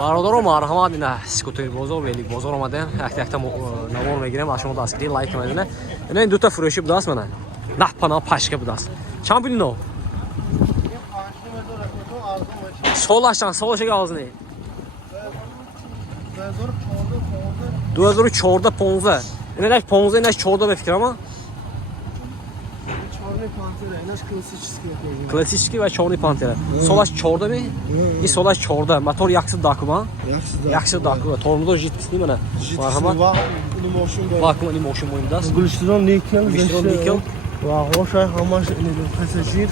برادران مرحمت اینا اسکوتر بازار ولی بازار اومدن یک نوار میگیرم شما دست گیرید لایک کنید اینا این دو تا فروشی بود است من نه پنا پشکه بود است چند پول نو سالش گازنی 2014 15 اینا نه 15 نه 14 به فکر ما Klassический va Chorny Pantera. Solash 14 mi? I Solash 14. Motor yaxshi dakuma. Yaxshi dakuma. Tormoz jitni mana. Marhamat. Vakuum ini motion bo'yindas. Gulishtiron nikel. Gulishtiron nikel. Va g'oshay hamash ini passajir.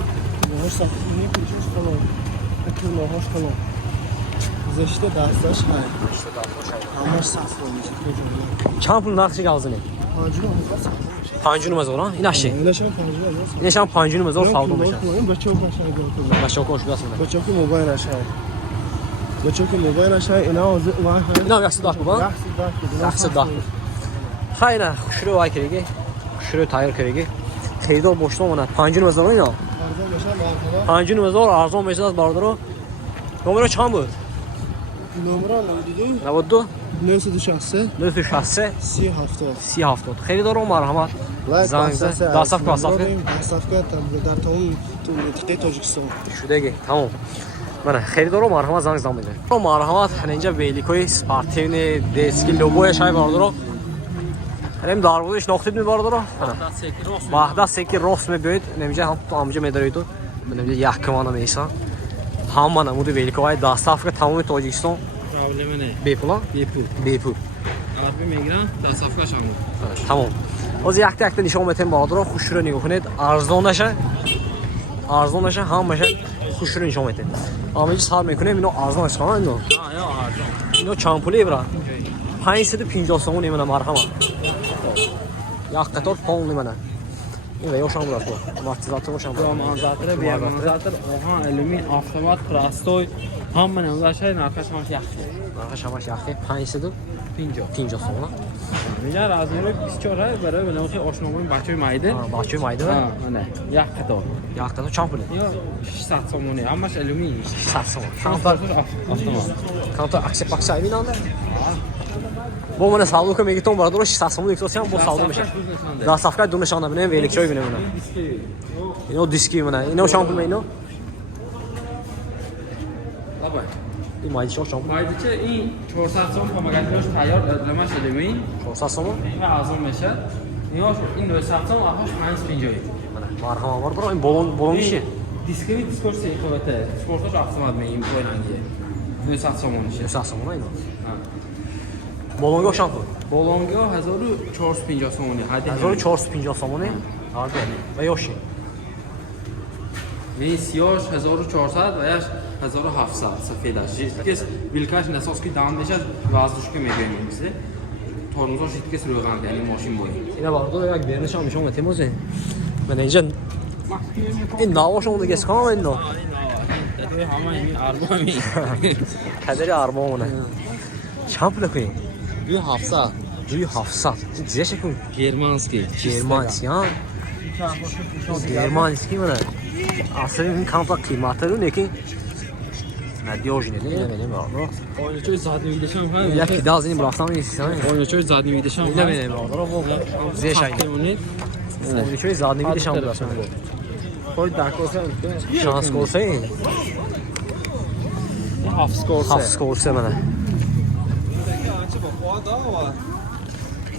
G'oshay ini pechus qalon. Akilo hosh qalon. Zeshte dastash hay. Hamash safromish. Chand pul narxi galzini? 5000 این اشی اینشم 5000 سودا میشه بچه‌ها کوش بیاس میده بچه‌ها که موبایل نشه بچه‌ها که موبایل نشه اینا اینا یکس داخل با یکس داخل خیلی خوشرو وای کریگی خوشرو تایر کریگی خیلی boşta اومد 5000 اینا 5000 ارزان میشه از باردارو نمره چند بود نمره 92 960 960 3070 خیلی دارم مرحمت زنگ داستاف داستافka در تمام تاجیکستان شدگی تمام من خیلی دارم مرحمت زنگ میده مرحمت اینجا ویلیکوی سپارتیون دیسکی لوگوی شای باردارو هم دارودش نقطه می باردارو وحدت سکی راست میبید نمیشه هم تو امجا میدارید تو نمیشه یک کمانه میسا هم من امود ویلیکوی داستافka تمام تاجیکستان بیپولا بیپول عربی میگیرن داستافka شامل تمام از یک تا نشون میتیم باردارو خوش رو نگاه کنید ارزان نشه هم میشه خوش رو نشون میتیم آمیج سال میکنیم اینو ارزان است خانم اینو اینو چند پولی برا 550 سوم نمیدونم مرحمت یک قطار پوند نمیدونم این ویو شام برات مارتیزاتو روشن مانزاتره بیامانزاتر آها علمی автомат простой هم من اونجاشه نرخش همش یخی 550 سوم میگن از اینو 24 برای بنوخی آشنامون بچه‌ی مایده نه یک قطار چند پوله یا 600 سومونه همش علمی 600 سوم کانتا اکس پاکس اینا با من سوال کنم میگم تو برادر 600 سوم یک توصیه با سوال میشه داستافka دو نشانه ببینم ویلیکشوی ببینم اینو دیسکی منه اینو شامپو اینو لابا این مایدیشو شامپو مایدیچه این 400 سوم پامگاتیش تیار درمش علمی 400 سوم و ازون میشه این 900 سوم آخرش 550 مرحبا var bro این bolon işi diski diskorsi kuvvete sportaj avtomat meyim oynangiye 900 سوم میشه 900 سوم اینو bolonga şampu bolonga 1450 سومونی 1450 سومونی harbi و yoshi ve siyosh 1400 و yash 1700 safedash jitkes vilkash nasoski damdesh vazdushka megenim bize tormozor jitkes ro'g'am ya'ni moshin bo'yi اینا bardo yak bernisham mishon metemoze men اینجا این ناواشون دیگه اسکام اینو hamma این armami kaderi armamونه چند پول کنی 2700 2700 دیگه شکن germanski ها germanski منه اصلا این کامپا قیمت رو نکی ندیوژنه نمیدونم آقا oynachoy zadni videsham ha یکی داز این برافتم نیست oynachoy zadni videsham نمیدونم آقا زیش این oynachoy zadni videsham برافتم koy dakosa شانس korsa این hafs korsa منه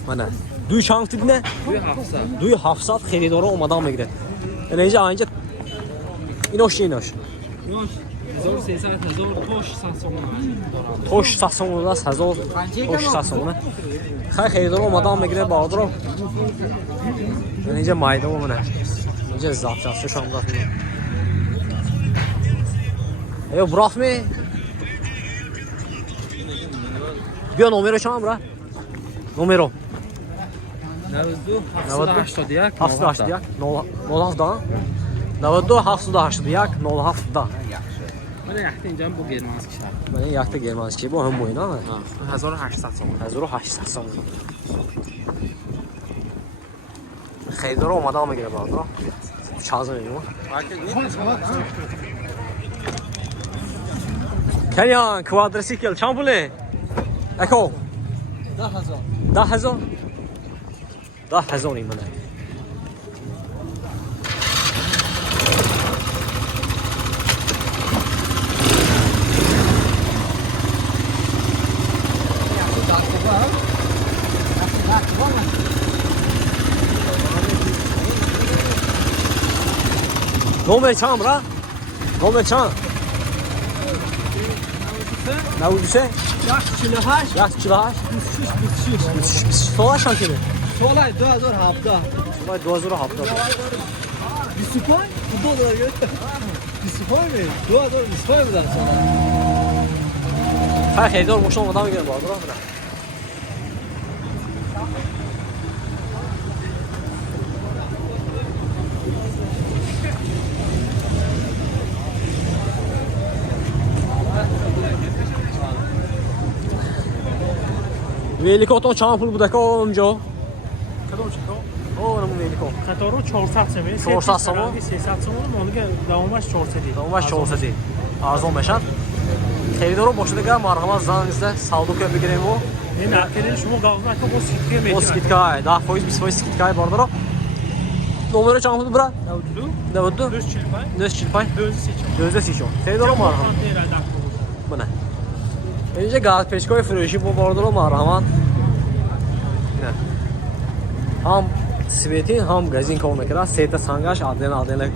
منه دوی شانس دیدنه 2700 خریدارا اومدن میگیره یعنی اینجا اینوش 1300 توش 600 سوم است 1000 توش 600 سوم خیلی خریدار اومدن میگیره باردارو یعنی اینجا مایده منه اینجا زافتاست شام رفت ایو براف می بیا نمره چند برا نمره 92 781 92 781 07 من یخت اینجا با گرمانسکی شد من یخت گرمانسکی با هم اینا 1800 سوم 1800 سوم خیلی اومدن میگیره بالا چازه میگم Kenyan quadricycle چند پوله؟ اکو 10,000. 10,000 10,000 این منه نومه چند را؟ نومه چند؟ 93 48 148 26 سوالش هم کنه سال 2017 باید 2070 25 $2 گرفت 25 می 2025 بودن سال خیلی دار مشتم آدم میگیرم باید را بودم ویلیکوتون چند پول بوده که اونجا؟ کدوم چیکار؟ اونم ویلیکو قطارو 400 سوم 400 سوم 300 سوم مونگه دوامش 400 اونش 400 ارزون میشن خیلی دارو باشه دیگه مرحمت زن نیسته سالدو که بگیریم و این اخیرا شما گاونا که با سیتکه با میتونید سکیتکای 10% 20% سکیتکای باردارو نمره چند بود برا؟ 92 245 245 234 234 خیلی دارو مرحمت بله اینجا گاز پیشگاه فروشی با باردارو مرحمت هم سویتی هم گازین کار میکنه سه تا سانگاش آدن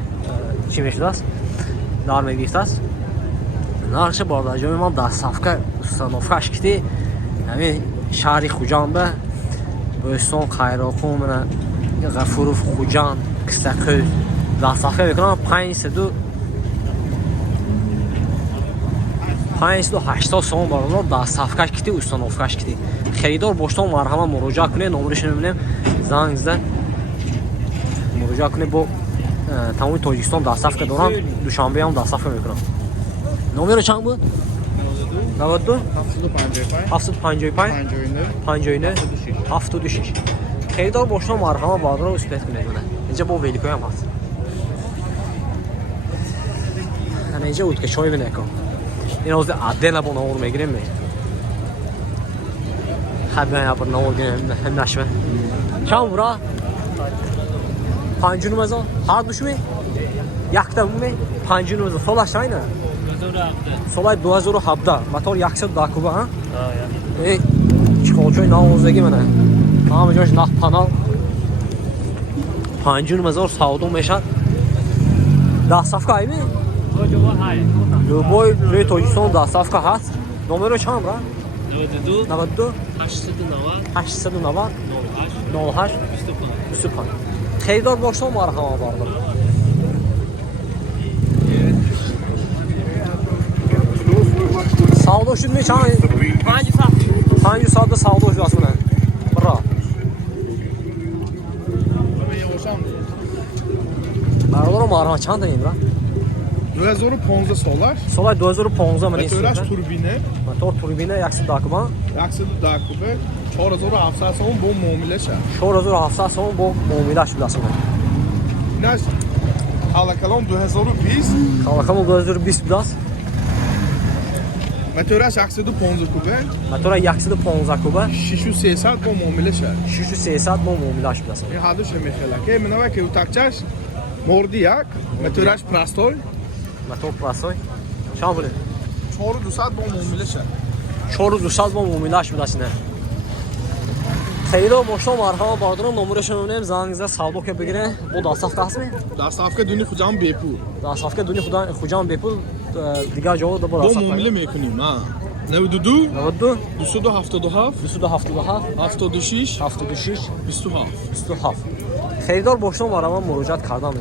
چی میشه است دار میگیست است نارش بارداجو میمام دست صفکه استانوفش کتی یعنی شهری خوجان به بوستون خیراخون من غفوروف خوجان کستکوز دست صفکه میکنم 580 سوم باردار دست صفکه کتی استانوفش کتی خریدار باشتون مرحمت مراجعه کنه نمرش میبینیم زنگ زده مراجعه کنه با تمام تاجیکستان دست صفکه دارن دوشنبه هم دست صفکه میکنم نمره چند بود؟ 92 755 59 76 خیلیدار باشتون مرحمت بادر رو اسپیت کنه اینجا با ویلیکوی هم هست اینجا بود که شای بینه کن این روز عده نبون آور میگیریم می خب من یابر نور گیریم هم نشمه چند برا؟ 5 نومزا هر بشوی؟ یک دمومی 5 نومزا سالش اینه سال 2017 مطور 100 داکوبه ها؟ ای چخالچوی ناموزگی منه همه جاش نخ پانال 5 نومزا ساودون میشن ده صفکه ایمی؟ لوبوی روی تاجیکستان ده صفکه هست نمره چند برا؟ 92 890 08 25 خیلیدار باشتون مرحمت باردار ساودو شد می چند؟ 5 ساعت ساودو شد اصلا برا باردار مرحمت چند تا این برا؟ 2015 سالش سال 2015 من متورش نیستم توربینه موتور توربینه 100 داکوبه 100 داکوبه 4700 سوم با معامله شد 4700 سوم با معامله شد اصلا اینش حالا 2020 کالاکام 2020 بود است متورش 115 کوبه موتور 115 کوبه 6300 با معامله شد 6300 با معامله شد اصلا این حدش میخواد که منوی که اوتاکچش موردی یک متورش پراستوی موتور پراسوی چند بوده 4200 با معامله شد 4200 با معامله شد اصلا خیلی ماشو مرحبا باردارم نمرش میبینیم زنگ زد ساودو که بگیره او داستاف دست می دستاف که دونی خودم بیپور داستاف که دونی خوجان بپول دیگه جواب دو با داستاف معامله میکنیم ها 92 92 277 277 76 76 27 27 خریدار باشتم مرحبا مراجعت کردم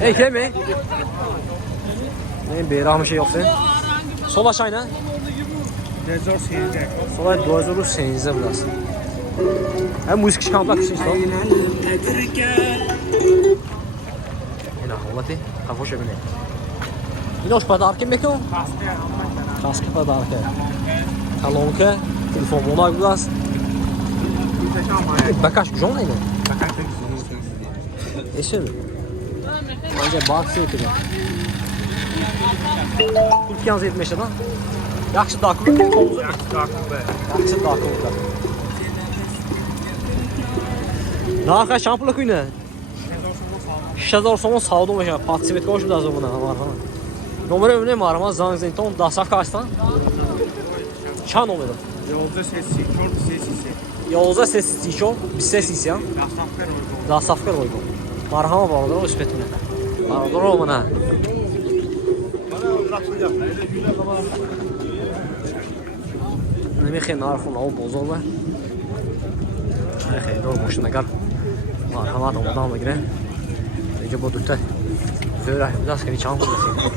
ای کمی؟ این بیراه میشه یافته سالش اینه؟ 2013 سال 2013 بود است هم موزیکش کامپلکس نیست اینا حالتی خفوش بینه ایناش پدرکی میکن؟ کاسک پدرکی کلونکه تلفون مونای بود است بکش کجا اینه؟ ایشه Bence box yetiyor. Kurtki yalnız etmişler lan. Yaxşı dakılır mı? Yaxşı dakılır. Daha kaç şampula kuyuna? 6000 so'm savdo bo'lar. Podsivetka o'shib dazo buni marhamat. Nomeri önemli marhamat zangzinton dasavka astan. Çan nomeri. 11 sesi çiço, bir sesi ya. Dasavka koydu. Marhamat bağlıdır o üspetine. Bağlıdır o bana. نمیخوای نارخون او بزرگه خیلی دور ماشین نگر مرحمت آمدن بگیره اینجا با دوتا زیره دست کنی چند بود رسید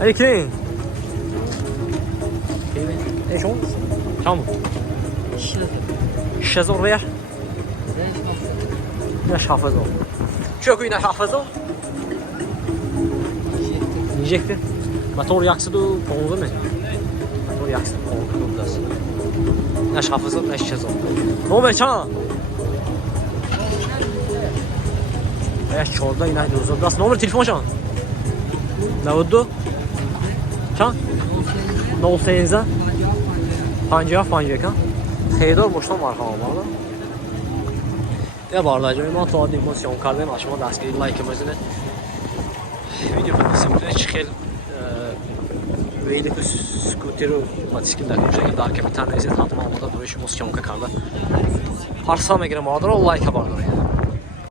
هلی کلین ایشون چند بود 6000 ریال نش حافظه چه کوی نش حافظه yiyecekti motor yaksıdı oldu mu motor yaksıdı oldu biraz ne şafızı ne şişesi oldu nomer çan ya çorda inaydı uzun das nomer telefon çan ne oldu çan 08 50 خیلی مشتاق مرحبا بالا یه بار راجع ما تو دیموسیون کردن شما دستگیر لایک بزنید ویدیو بنویسید چخیل ویدیو سکوترو ماتیسکین در شکل دار که میتونه از حتما آماده دویش موسیون که کرده هر سال میگیرم آدر و لایک بالا